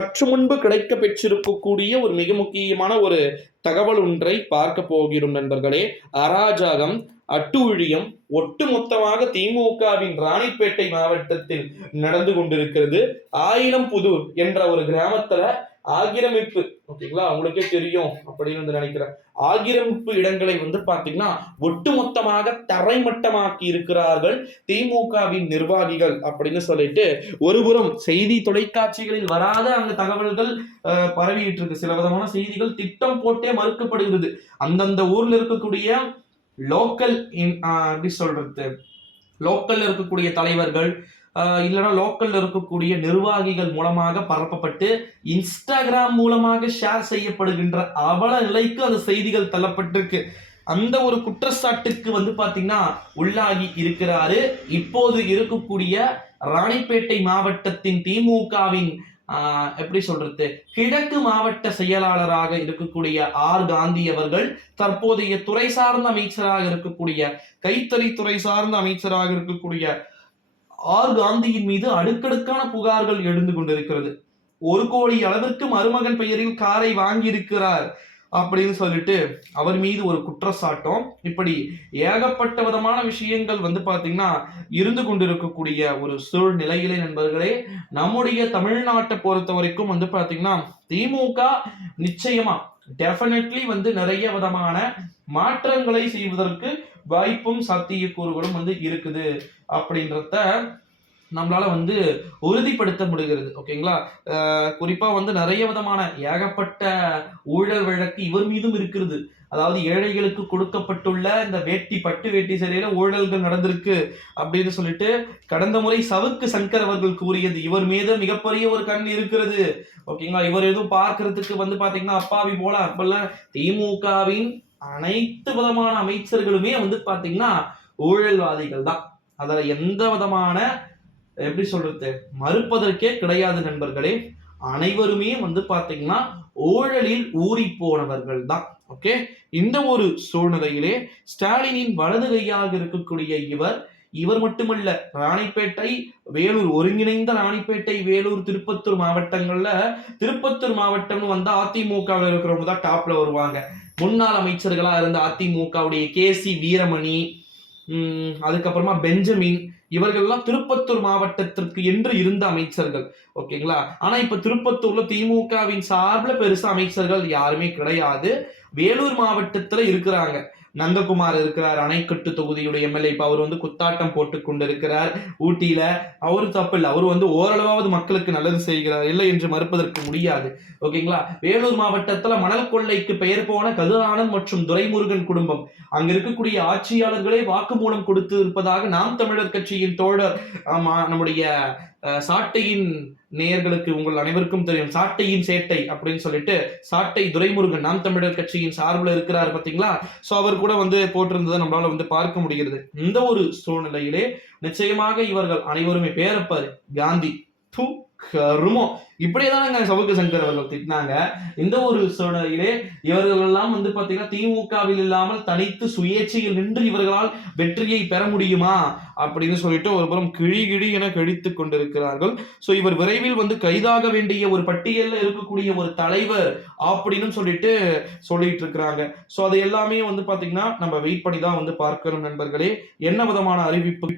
சற்று முன்பு கிடைக்க பெற்றிருக்கக்கூடிய ஒரு மிக முக்கியமான ஒரு தகவல் ஒன்றை பார்க்க போகிறோம் நண்பர்களே. அராஜகம் அட்டுழியம் ஒட்டுமொத்தமாக திமுகவின் ராணிப்பேட்டை மாவட்டத்தில் நடந்து கொண்டிருக்கிறது. ஆயிரம் புதூர் என்ற ஒரு கிராமத்துல ஆக்கிரமிப்பு. ஓகேங்களா அவங்களுக்கே தெரியும் அப்படின்னு வந்து நினைக்கிறேன். ஆக்கிரமிப்பு இடங்களை வந்து பார்த்தீங்கன்னா ஒட்டுமொத்தமாக தரைமட்டமாக்கி இருக்கிறார்கள் திமுகவின் நிர்வாகிகள் அப்படின்னு சொல்லிட்டு ஒருபுறம் செய்தி தொலைக்காட்சிகளில் வராத அந்த தகவல்கள் அஹ், பரவிட்டு இருக்கு சில விதமான செய்திகள் திட்டம் போட்டே மறுக்கப்படுகிறது. அந்தந்த ஊர்ல இருக்கக்கூடிய லோக்கல் இன் எப்படி சொல்றது? லோக்கல்ல இருக்கக்கூடிய தலைவர்கள் இல்லைனா இல்லைன்னா லோக்கல்ல இருக்கக்கூடிய நிர்வாகிகள் மூலமாக பரப்பப்பட்டு இன்ஸ்டாகிராம் மூலமாக ஷேர் செய்யப்படுகின்ற அவல நிலைக்கு அந்த செய்திகள் தள்ளப்பட்டிருக்கு. அந்த ஒரு குற்றச்சாட்டுக்கு வந்து பாத்தீங்கன்னா உள்ளாகி இருக்கிறாரு. இப்போது இருக்கக்கூடிய ராணிப்பேட்டை மாவட்டத்தின் திமுகவின் ஆஹ் எப்படி சொல்றது கிழக்கு மாவட்ட செயலாளராக இருக்கக்கூடிய ஆர். காந்தி அவர்கள் தற்போதைய துறை சார்ந்த அமைச்சராக இருக்கக்கூடிய கைத்தறி துறை சார்ந்த அமைச்சராக இருக்கக்கூடிய ஆர் காந்தியின் மீது அடுக்கடுக்கான புகார்கள் எழுந்து கொண்டிருக்கிறது. ஒரு கோடி அளவிற்கு மருமகன் பெயரில் காரை வாங்கியிருக்கிறார் அப்படின்னு சொல்லிட்டு அவர் மீது ஒரு குற்றச்சாட்டம். இப்படி ஏகப்பட்ட விதமான விஷயங்கள் வந்து பார்த்தீங்கன்னா இருந்து கொண்டிருக்கக்கூடிய ஒரு சூழ்நிலையிலே நண்பர்களே நம்முடைய தமிழ்நாட்டை பொறுத்த வரைக்கும் வந்து பார்த்தீங்கன்னா திமுக நிச்சயமா டெஃபினெட்லி வந்து நிறைய விதமான மாற்றங்களை செய்வதற்கு வாய்ப்பும் சாத்தியக்கூறுகளும் வந்து இருக்குது அப்படின்றத நம்மளால வந்து உறுதிப்படுத்த முடிகிறது ஓகேங்களா? குறிப்பா வந்து நிறைய விதமான ஏகப்பட்ட ஊழல் வழக்கு இவர் மீதும் இருக்கிறது அதாவது ஏழைகளுக்கு கொடுக்கப்பட்டுள்ள இந்த வேட்டி பட்டு வேட்டி சிலையில ஊழல்கள் நடந்திருக்கு அப்படின்னு சொல்லிட்டு கடந்த முறை சவுக்கு சங்கர் அவர்கள் கூறியது இவர் மீது மிகப்பெரிய ஒரு கண் இருக்கிறது ஓகேங்களா? இவர் எதுவும் பார்க்கறதுக்கு வந்து பாத்தீங்கன்னா அப்பாவி போல அப்பெல்லாம் திமுகவின் அனைத்து விதமான அமைச்சர்களுமே வந்து பாத்தீங்கன்னா ஊழல்வாதிகள் தான். அதுல எந்த விதமான எப்படி சொல்றது மறுப்பதற்கே கிடையாது நண்பர்களே. அனைவருமே வந்து பாத்தீங்கன்னா ஊழலில் ஊறி போனவர்கள் தான். ஓகே இந்த ஒரு சூழ்நிலையிலே ஸ்டாலினின் வலது கையாக இருக்கக்கூடிய இவர் இவர் மட்டுமல்ல ராணிப்பேட்டை வேலூர் ஒருங்கிணைந்த ராணிப்பேட்டை வேலூர் திருப்பத்தூர் மாவட்டங்கள்ல திருப்பத்தூர் மாவட்டம்னு வந்தா அதிமுக இருக்கிறவங்க தான் டாப்ல வருவாங்க. முன்னாள் அமைச்சர்களா இருந்த அதிமுகவுடைய கே சி வீரமணி அதுக்கப்புறமா பெஞ்சமின் இவர்கள்லாம் திருப்பத்தூர் மாவட்டத்திற்கு என்று இருந்த அமைச்சர்கள். ஓகேங்களா? ஆனா இப்ப திருப்பத்தூர்ல திமுகவின் சார்பில் பெருசா அமைச்சர்கள் யாருமே கிடையாது. வேலூர் மாவட்டத்துல இருக்கிறாங்க. நந்தகுமார் இருக்கிறார். அணைக்கட்டு தொகுதியுடைய எம்எல்ஏ. இப்போ அவர் வந்து குத்தாட்டம் போட்டு கொண்டிருக்கிறார். ஊட்டியில அவரு தப்பு இல்லை அவர் வந்து ஓரளவாவது மக்களுக்கு நல்லது செய்கிறார். இல்லை என்று மறுப்பதற்கு முடியாது. ஓகேங்களா? வேலூர் மாவட்டத்தில் மணல் கொள்ளைக்கு பெயர் போன கதிரானந்த் மற்றும் துரைமுருகன் குடும்பம். அங்க இருக்கக்கூடிய ஆட்சியாளர்களே வாக்குமூலம் கொடுத்து இருப்பதாக நாம் தமிழர் கட்சியின் தோழர் நம்முடைய சாட்டையின் நேயர்களுக்கு உங்கள் அனைவருக்கும் தெரியும். சாட்டையின் சேட்டை அப்படின்னு சொல்லிட்டு சாட்டை துரைமுருகன் நாம் தமிழர் கட்சியின் சார்பில் இருக்கிறார் பாத்தீங்களா சோ அவர் கூட வந்து போட்டிருந்ததை நம்மளால வந்து பார்க்க முடிகிறது. இந்த ஒரு சூழ்நிலையிலே நிச்சயமாக இவர்கள் அனைவருமே பேரப்பாரு. காந்தி. தூ இப்படியேதான் இப்படியேதானங்க சவுக்கு சங்கர் அவர்கள் திட்டினாங்க. இந்த ஒரு சூழ்நிலையிலே இவர்கள் எல்லாம் வந்து பாத்தீங்கன்னா திமுகவில் இல்லாமல் தனித்து சுயேட்சையில் நின்று இவர்களால் வெற்றியை பெற முடியுமா அப்படின்னு சொல்லிட்டு ஒரு புறம் கிழி கிழி என கழித்துக் கொண்டிருக்கிறார்கள். சோ இவர் விரைவில் வந்து கைதாக வேண்டிய ஒரு பட்டியல்ல இருக்கக்கூடிய ஒரு தலைவர் அப்படின்னு சொல்லிட்டு சொல்லிட்டு இருக்கிறாங்க. சோ அது எல்லாமே வந்து பாத்தீங்கன்னா நம்ம வெயிட் பண்ணி தான் வந்து பார்க்கணும் நண்பர்களே. என்ன விதமான அறிவிப்பு